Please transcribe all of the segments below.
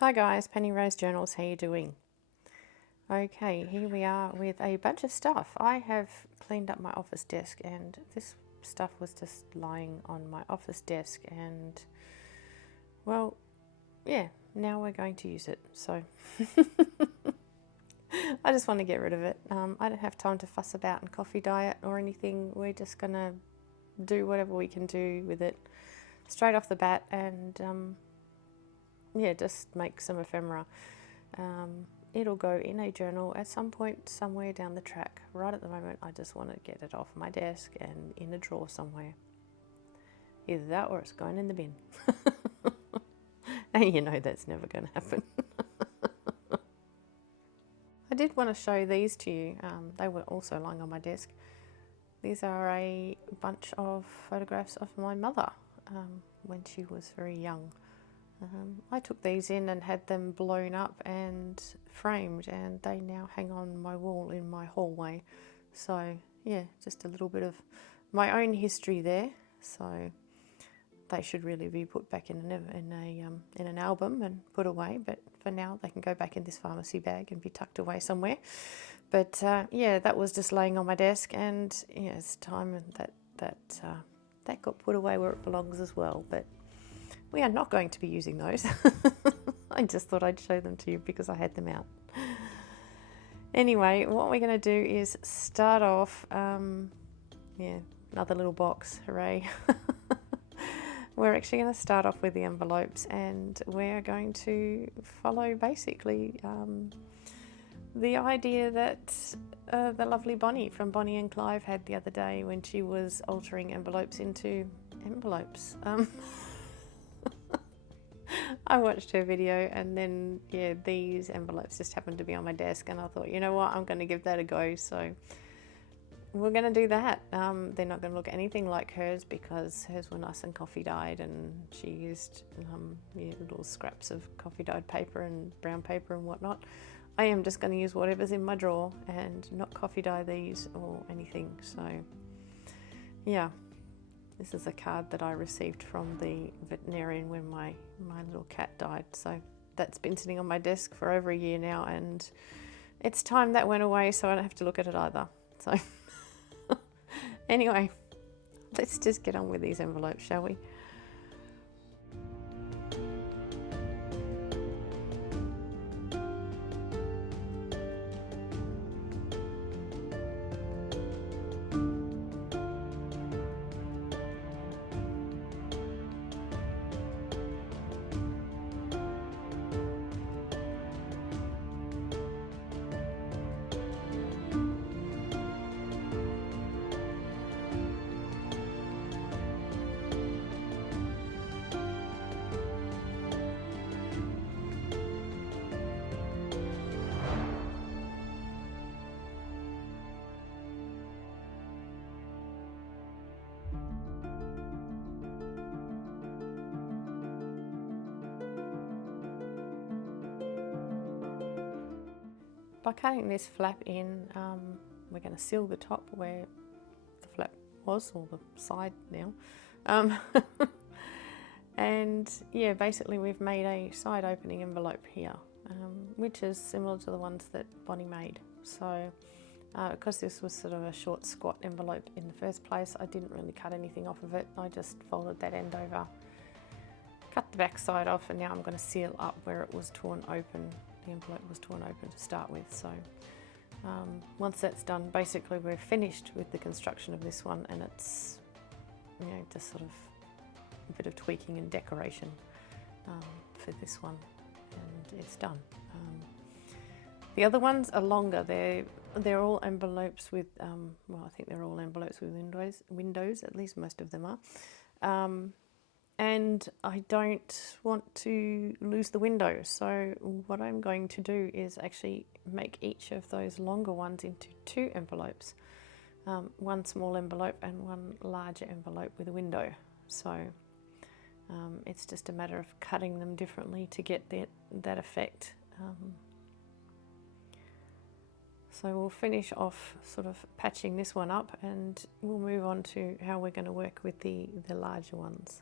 Hi guys, Penny Rose Journals, how you doing? Okay, here we are with a bunch of stuff. I have cleaned up my office desk and this stuff was just lying on my office desk and, well, yeah, now we're going to use it. So I just want to get rid of it. I don't have time to fuss about and coffee diet or anything. We're just going to do whatever we can do with it straight off the bat and yeah, just make some ephemera. It'll go in a journal at some point somewhere down the track. Right at the moment I just want to get it off my desk and in a drawer somewhere. Either that or it's going in the bin. And you know that's never going to happen. I did want to show these to you. They were also lying on my desk. These are a bunch of photographs of my mother when she was very young. I took these in and had them blown up and framed, and they now hang on my wall in my hallway. So yeah, just a little bit of my own history there. So they should really be put back in an album and put away. But for now, they can go back in this pharmacy bag and be tucked away somewhere. But yeah, that was just laying on my desk, and yeah, it's time that got put away where it belongs as well. But we are not going to be using those. I just thought I'd show them to you because I had them out. Anyway, what we're going to do is start off, yeah, another little box, hooray. We're actually going to start off with the envelopes, and we're going to follow basically the idea that the lovely Bonnie from Bonnie and Clive had the other day when she was altering envelopes into envelopes. I watched her video, and then yeah, these envelopes just happened to be on my desk, and I thought, you know what, I'm going to give that a go. So we're going to do that. They're not going to look anything like hers because hers were nice and coffee dyed, and she used yeah, little scraps of coffee dyed paper and brown paper and whatnot. I am just going to use whatever's in my drawer and not coffee dye these or anything. So yeah. This is a card that I received from the veterinarian when my little cat died. So that's been sitting on my desk for over a year now, and it's time that went away, so I don't have to look at it either. So anyway, let's just get on with these envelopes, shall we? By cutting this flap in, we're going to seal the top where the flap was, or the side now. And yeah, basically we've made a side opening envelope here, which is similar to the ones that Bonnie made. So because this was sort of a short squat envelope in the first place, I didn't really cut anything off of it. I just folded that end over, cut the back side off, and now I'm going to seal up where it was torn open. The envelope was torn open to start with. So once that's done, basically we're finished with the construction of this one, and it's, you know, just sort of a bit of tweaking and decoration for this one, and it's done. The other ones are longer. They're all envelopes with well, I think they're all envelopes with windows, at least most of them are. And I don't want to lose the window, so what I'm going to do is actually make each of those longer ones into two envelopes, one small envelope and one larger envelope with a window. So it's just a matter of cutting them differently to get that effect. So we'll finish off sort of patching this one up, and we'll move on to how we're going to work with the larger ones.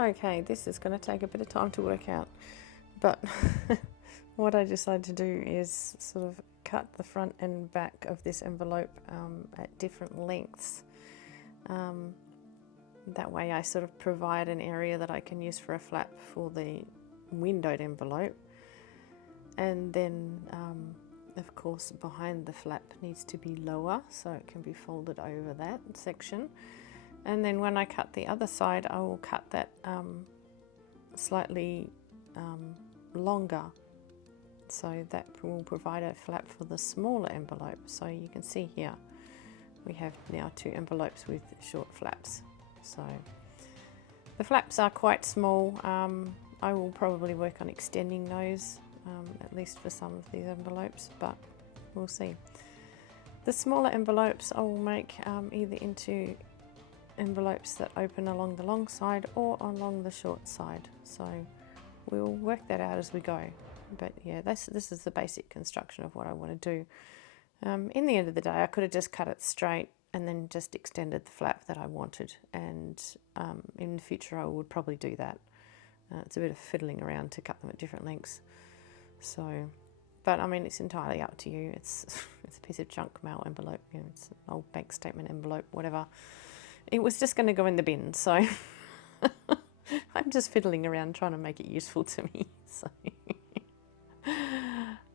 Okay, this is going to take a bit of time to work out, but what I decided to do is sort of cut the front and back of this envelope at different lengths. That way I sort of provide an area that I can use for a flap for the windowed envelope, and then of course behind the flap needs to be lower so it can be folded over that section. And then when I cut the other side, I will cut that slightly longer, so that will provide a flap for the smaller envelope. So you can see here we have now 2 envelopes with short flaps. So the flaps are quite small. I will probably work on extending those, at least for some of these envelopes, but we'll see. The smaller envelopes I will make either into envelopes that open along the long side or along the short side, so we'll work that out as we go. But yeah, this is the basic construction of what I want to do. In the end of the day, I could have just cut it straight and then just extended the flap that I wanted, and in the future I would probably do that. It's a bit of fiddling around to cut them at different lengths, so but I mean, it's entirely up to you. It's a piece of junk mail envelope, you know, it's an old bank statement envelope, whatever. It was just going to go in the bin, so I'm just fiddling around trying to make it useful to me. So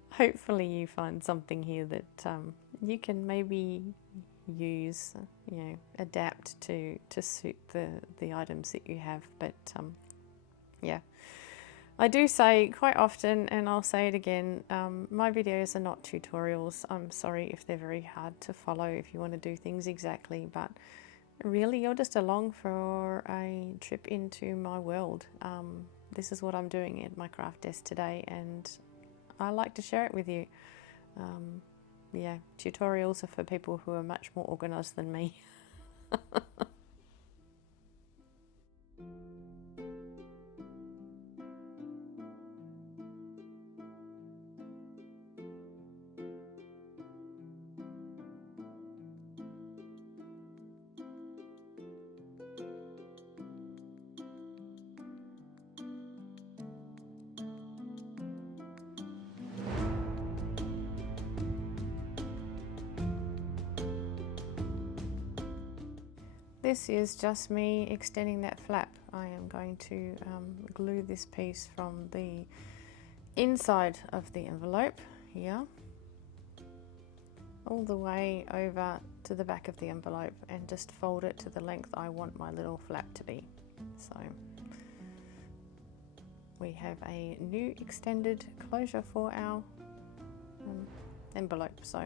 hopefully you find something here that you can maybe use, you know, adapt to suit the items that you have. But yeah, I do say quite often, and I'll say it again, my videos are not tutorials. I'm sorry if they're very hard to follow if you want to do things exactly, but really you're just along for a trip into my world. This is what I'm doing at my craft desk today, and I like to share it with you. Yeah, tutorials are for people who are much more organised than me. This is just me extending that flap. I am going to glue this piece from the inside of the envelope here all the way over to the back of the envelope and just fold it to the length I want my little flap to be. So we have a new extended closure for our envelope. So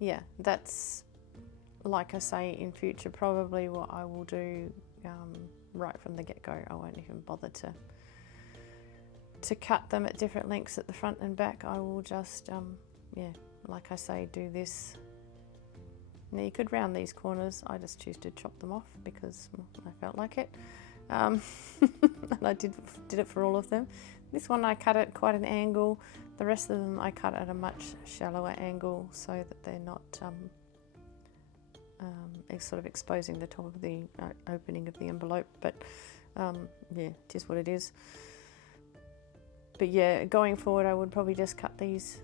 yeah, that's, like I say, in future probably what I will do right from the get-go. I won't even bother to cut them at different lengths at the front and back. I will just yeah, like I say, do this. Now you could round these corners. I just choose to chop them off because I felt like it, and I did it for all of them. This one I cut at quite an angle. The rest of them I cut at a much shallower angle so that they're not sort of exposing the top of the opening of the envelope. But yeah, it is what it is. But yeah, going forward I would probably just cut these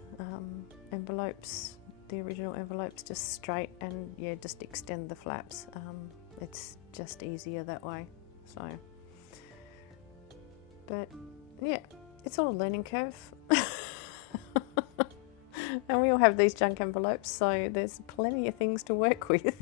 envelopes, the original envelopes, just straight, and yeah, just extend the flaps. It's just easier that way. So, but yeah, it's all a learning curve. And we all have these junk envelopes, so there's plenty of things to work with.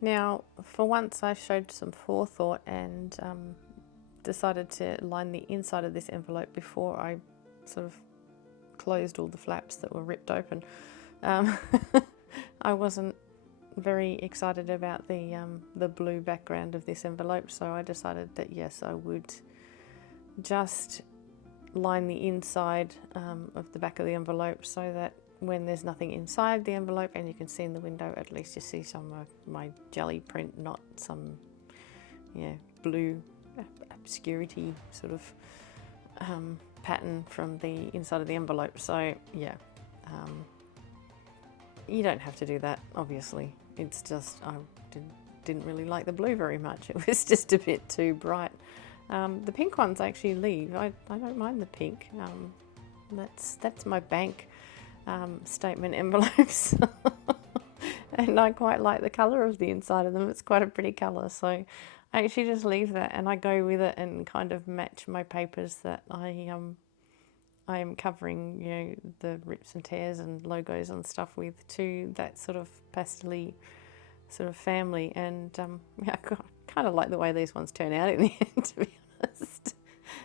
Now, for once I showed some forethought and decided to line the inside of this envelope before I sort of closed all the flaps that were ripped open. I wasn't very excited about the blue background of this envelope, so I decided that yes, I would just line the inside of the back of the envelope so that when there's nothing inside the envelope and you can see in the window, at least you see some of my jelly print, not some blue obscurity sort of pattern from the inside of the envelope. So yeah, you don't have to do that, obviously. It's just I didn't really like the blue very much. It was just a bit too bright. The pink ones I actually leave. I don't mind the pink. That's my bank statement envelopes. And I quite like the colour of the inside of them. It's quite a pretty colour, so I actually just leave that and I go with it and kind of match my papers that I am covering, you know, the rips and tears and logos and stuff with, to that sort of pastel-y sort of family. And I kind of like the way these ones turn out in the end, to be honest.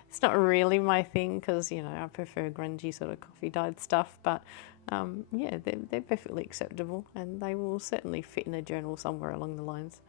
It's not really my thing because, you know, I prefer grungy sort of coffee dyed stuff, but yeah, they're perfectly acceptable and they will certainly fit in a journal somewhere along the lines.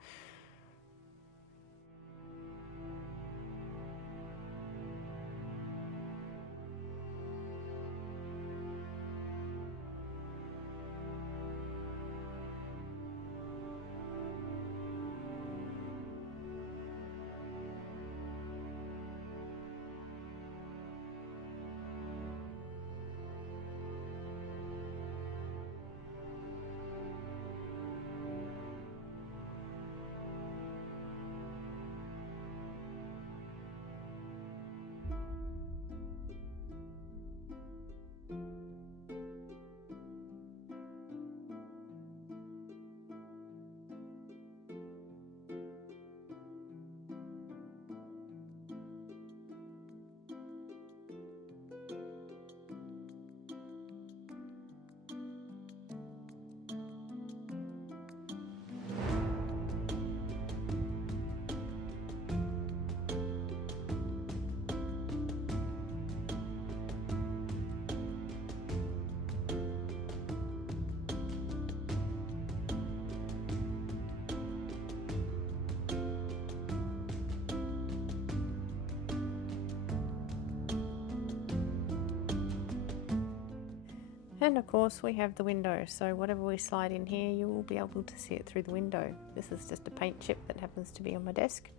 And of course we have the window, so whatever we slide in here you will be able to see it through the window. This is just a paint chip that happens to be on my desk,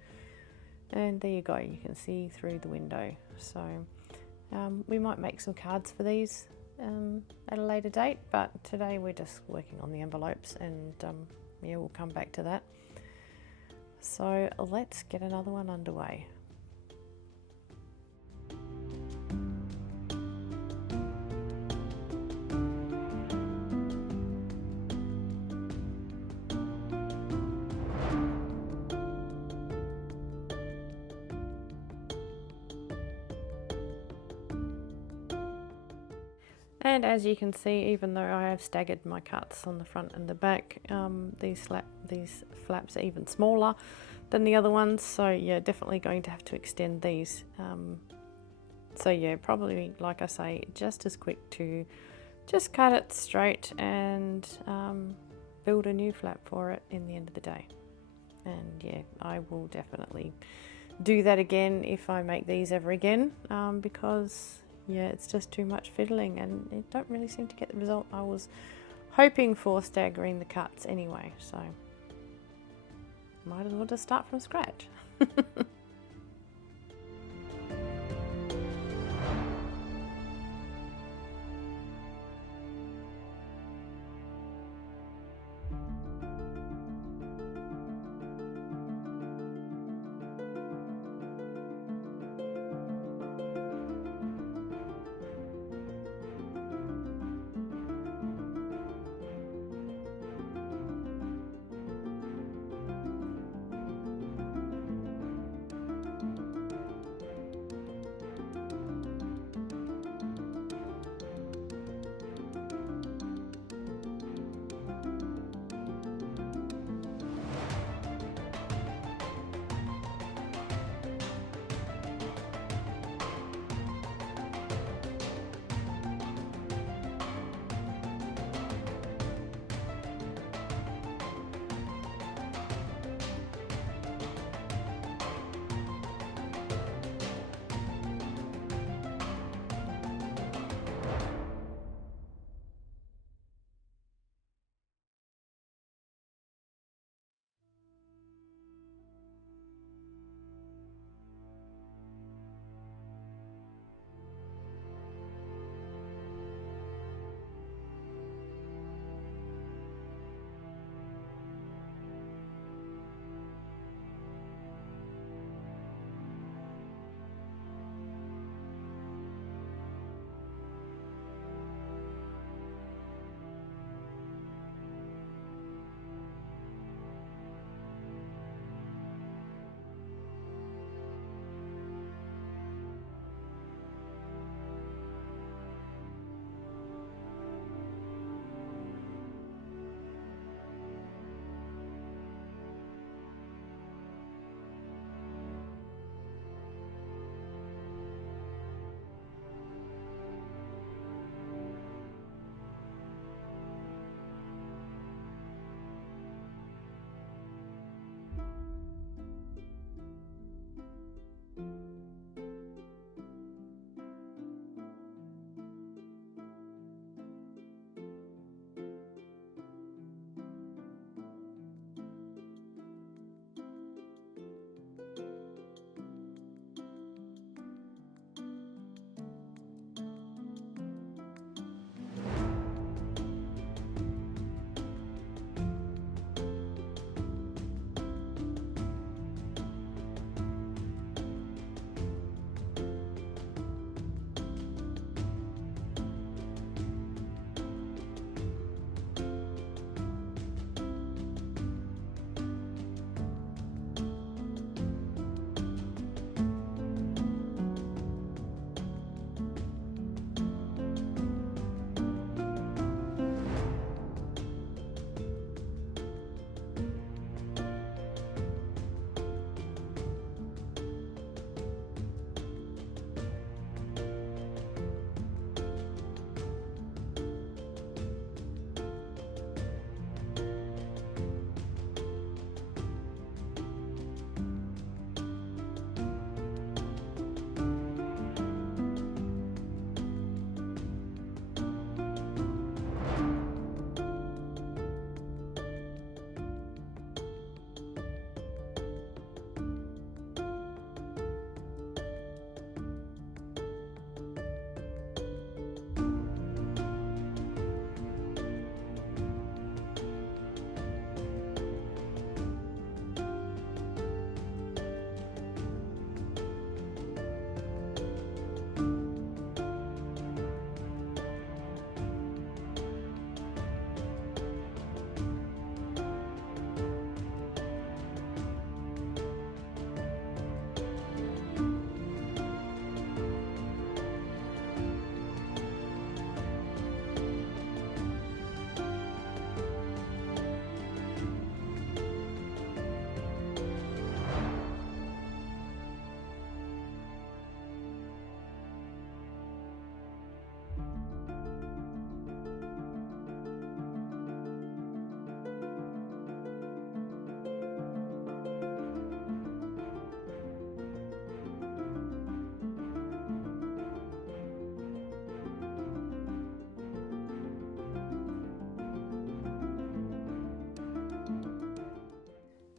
and there you go, you can see through the window. So we might make some cards for these at a later date, but today we're just working on the envelopes, and yeah, we'll come back to that. So let's get another one underway. And as you can see, even though I have staggered my cuts on the front and the back, these flaps are even smaller than the other ones, so yeah, definitely going to have to extend these. So yeah, probably, like I say, just as quick to just cut it straight and build a new flap for it in the end of the day. And yeah, I will definitely do that again if I make these ever again, because yeah, it's just too much fiddling and it don't really seem to get the result I was hoping for, staggering the cuts anyway, so might as well just start from scratch.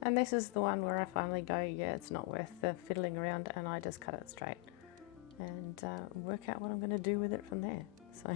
And this is the one where I finally go, yeah, it's not worth the fiddling around, and I just cut it straight and work out what I'm going to do with it from there. So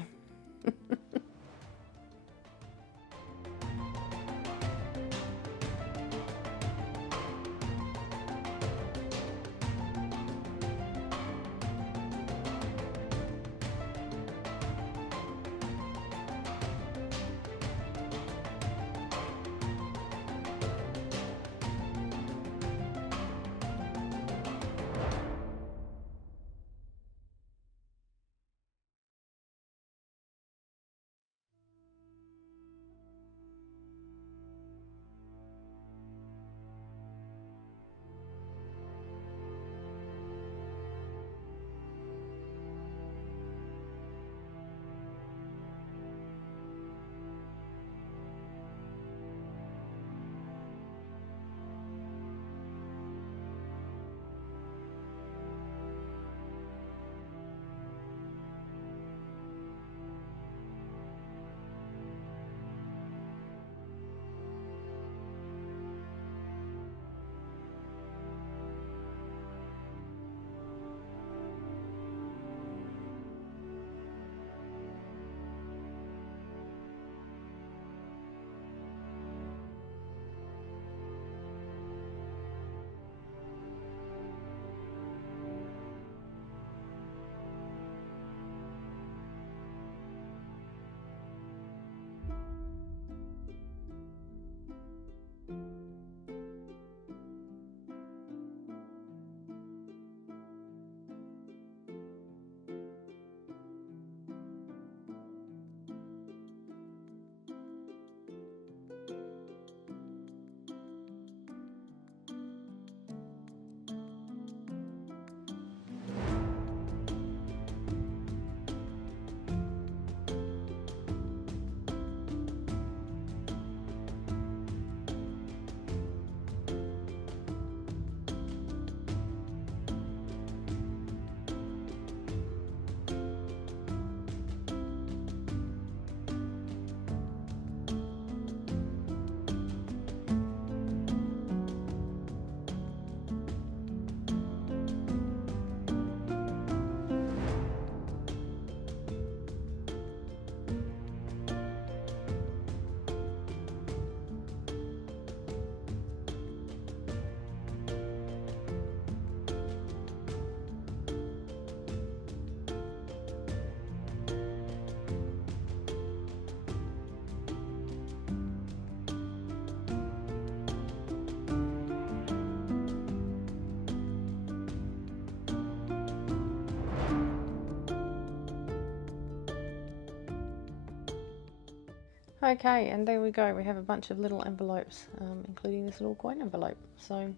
okay, and there we go. We have a bunch of little envelopes, including this little coin envelope. So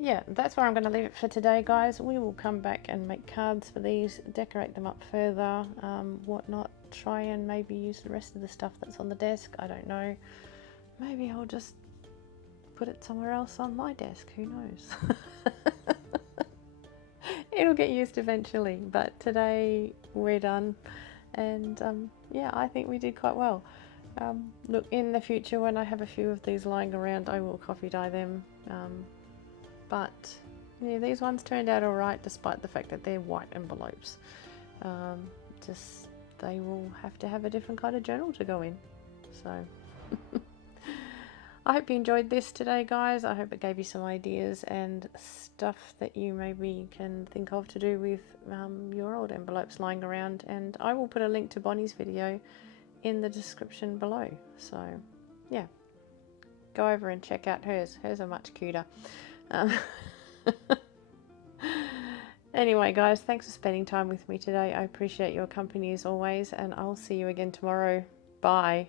yeah, that's where I'm going to leave it for today, guys. We will come back and make cards for these, decorate them up further, whatnot. Try and maybe use the rest of the stuff that's on the desk. I don't know. Maybe I'll just put it somewhere else on my desk. Who knows? It'll get used eventually, but today we're done. And yeah, I think we did quite well. Look, in the future when I have a few of these lying around, I will coffee dye them. But yeah, these ones turned out alright despite the fact that they're white envelopes. Just they will have to have a different kind of journal to go in. So I hope you enjoyed this today, guys. I hope it gave you some ideas and stuff that you maybe can think of to do with your old envelopes lying around. And I will put a link to Bonnie's video in the description below. So yeah, go over and check out hers. Hers are much cuter. Anyway, guys, thanks for spending time with me today. I appreciate your company as always, and I'll see you again tomorrow. Bye.